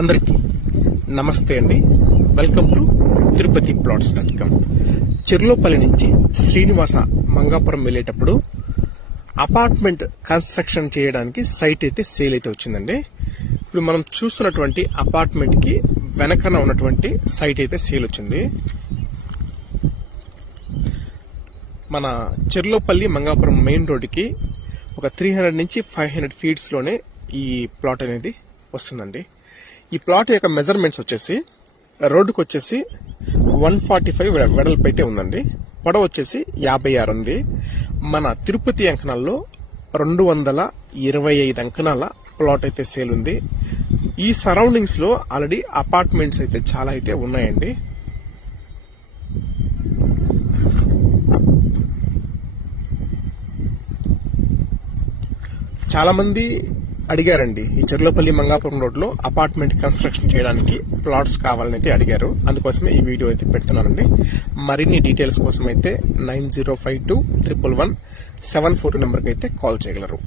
అందరికీ నమస్తే అండి. Welcome to Tirupati plots. Cherlopalli నుంచి శ్రీనివాస మంగాపురం వెళ్ళేటప్పుడు అపార్ట్మెంట్ కన్స్ట్రక్షన్ చేయడానికి సైట్ అయితే సేల్ అయితే వచ్చిందండి. ఇప్పుడు మనం చూస్తున్నటువంటి అపార్ట్మెంట్ కి వెనకన ఉన్నటువంటి సైట్ అయితే సేల్ వచ్చింది. మన చెర్లోపల్లి మంగాపురం మెయిన్ రోడ్డుకి ఒక 300 నుంచి 500 ఫీట్స్ లోనే ఈ ప్లాట్ అనేది వస్తుందండి. ఈ ప్లాట్ యొక్క మెజర్మెంట్స్ వచ్చేసి రోడ్డుకు వచ్చేసి 145 వెడల్పు అయితే ఉందండి. పొడవు వచ్చేసి 56 ఉంది. మన తిరుపతి అంకణాల్లో 225 అంకణాల ప్లాట్ అయితే సేల్ ఉంది. ఈ సరౌండింగ్స్ లో ఆల్రెడీ అపార్ట్మెంట్స్ అయితే చాలా అయితే ఉన్నాయండి. చాలా మంది అడిగారండి, ఈ చెర్లోపల్లి మంగాపురం రోడ్ లో అపార్ట్మెంట్ కన్స్ట్రక్షన్ చేయడానికి ప్లాట్స్ కావాలని అయితే అడిగారు. అందుకోసమే ఈ వీడియో అయితే పెడుతున్నానండి. మరిన్ని డీటెయిల్స్ కోసం అయితే 9052111742 నెంబర్కి అయితే కాల్ చేయగలరు.